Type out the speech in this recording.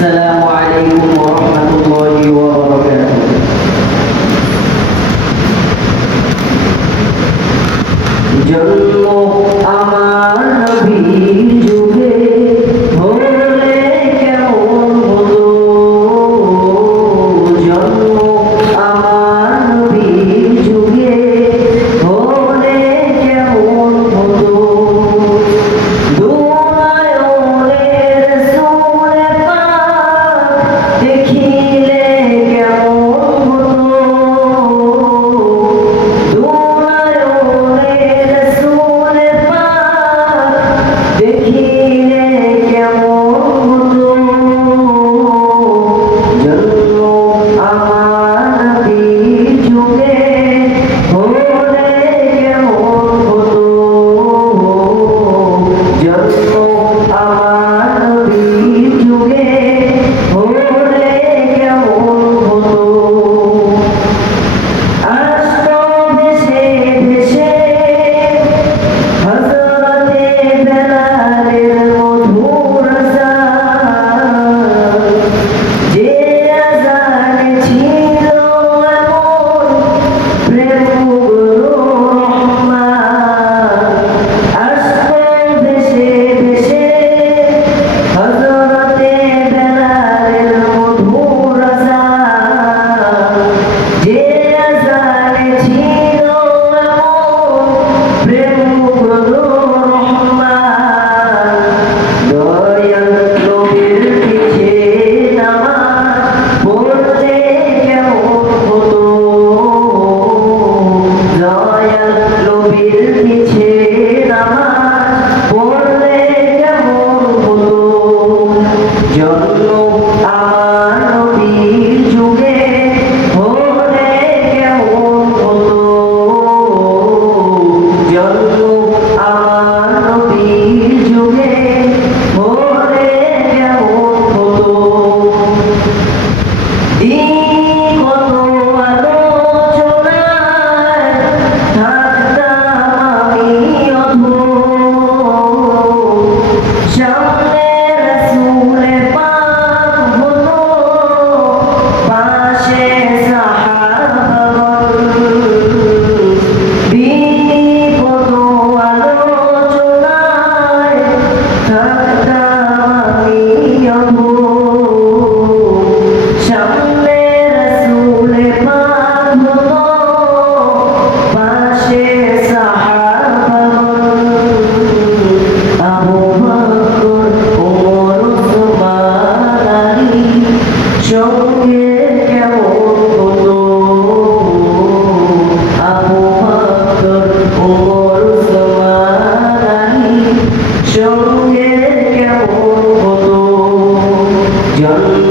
আসসালামু আলাইকুম ওয়া রাহমাতুল্লাহি ওয়া বারাকাতুহু। জন্ম আমার নবীর যুগে হলে কেমন হতো, জন্ম আমার নবীর যুগে হলে কেমন হতো, দুনায়নের রাসূলে পাক দেখিলে কেমন হতো, দুনায়নের রাসূলে পাক দেখিলে কেমন হতো, জন্ম আমার নবীর যুগে হলে কেমন হতো, জন্ম আমার নবীর যুগে হলে কেমন হতো। আসতো ভেসে ভেসে হযরতে বেলালের মধুর আযান, যে আযানে ছিল এমন প্রেমগুলো রহমান। আসতো ভেসে ভেসে হযরতে বেলালের মধুর আযান, যে আযানে ছিল এমন প্রেমগুলো রহমান। দয়াল নবীর পিছে নামাজ পড়লে কেমন হতো, দয়াল নবীর পিছে নামাজ পড়লে কেমন হতো, জন্ম আমার নবীর যুগে হলে কেমন হতো, জন্ম আমার নবীর যুগে হলে কেমন হতো। কত আলোচনায় থাকতাম আমি অধম, সামনে রাসূলে পাক হতো, পাশে সাহাবাগণ, বিপদ আলোচনায় থাকতাম আমি অধম, সামনে রাসূলে পাক হতো, পাশে সাহাবাগণ, আবু বকর ওমর ওসমান আলী সঙ্গে কেমন হতো, আবু বকর ওমর ওসমান আলী সঙ্গে কেমন হতো, জন্ম